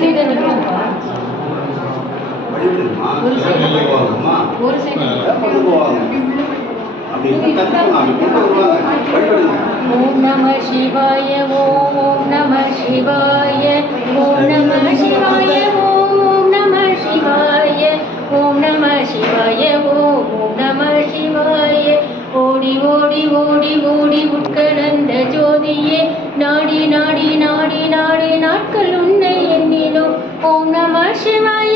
Side நிற்கணும்ப்பா. ஒரு side ஒரு side. ஓம் நம சிவாய ஓம் நம சிவாய ஓம் நம சிவாய ஓம் நம சிவாய ஓம் நம சிவாய ஓம் நம சிவாய. ஓடி ஓடி ஓடி ஓடி உட்கலந்த ஜோதியே நாடி நாடி நாடி நாடி நாட்கள் உன்னை எண்ணினோம். ஓம் நம சிவாய